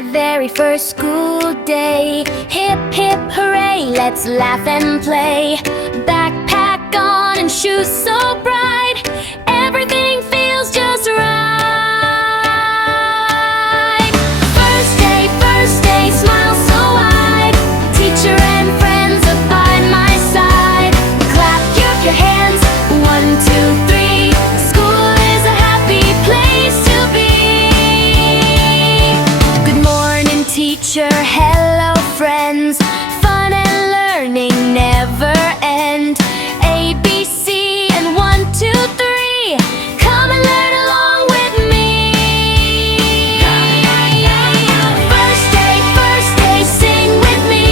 my very first school day. Hip, hip, hooray, let's laugh and play. Backpack on and shoes so bright, everything feels just right. First day, smile so wide. Teacher and friends are by my side. Clap your hands, 1, 2, 3. School is a happy place to be. Good morning, teacher, hello, friends. Fun and learning never end. A, B, C, and 1, 2, 3. Come and learn along with me. First day, sing with me.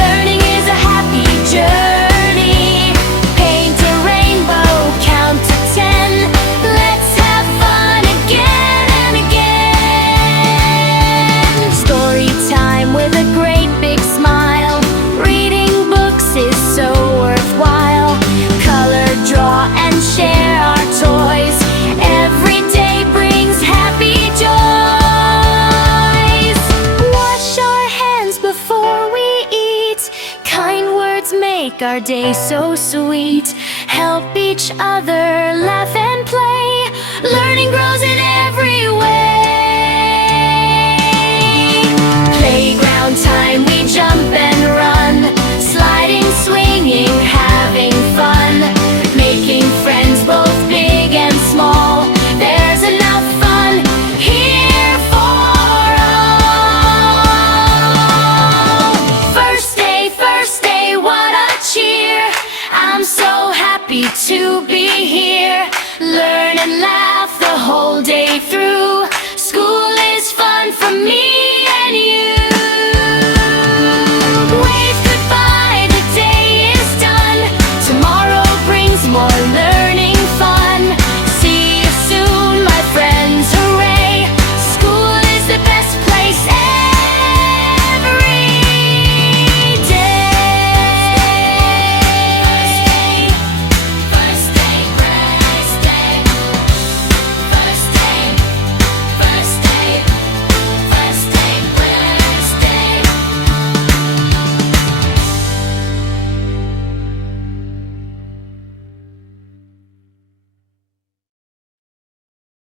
Learning is a happy journey. Paint a rainbow, count to 10. Let's have fun again and again. Story time with a great big smile. Reading books is so worthwhile. Color, draw, and share our toys. Every day brings happy joys. Wash our hands before we eat. Kind words make our day so sweet. Help each other laugh and play. Learning grows in every way. Playground time, we jump and run. Sliding, swinging, having fun. Making friends both big and small. There's enough fun here for all. First day, what a cheer. I'm so happy to be here. Learn and laugh the whole day through.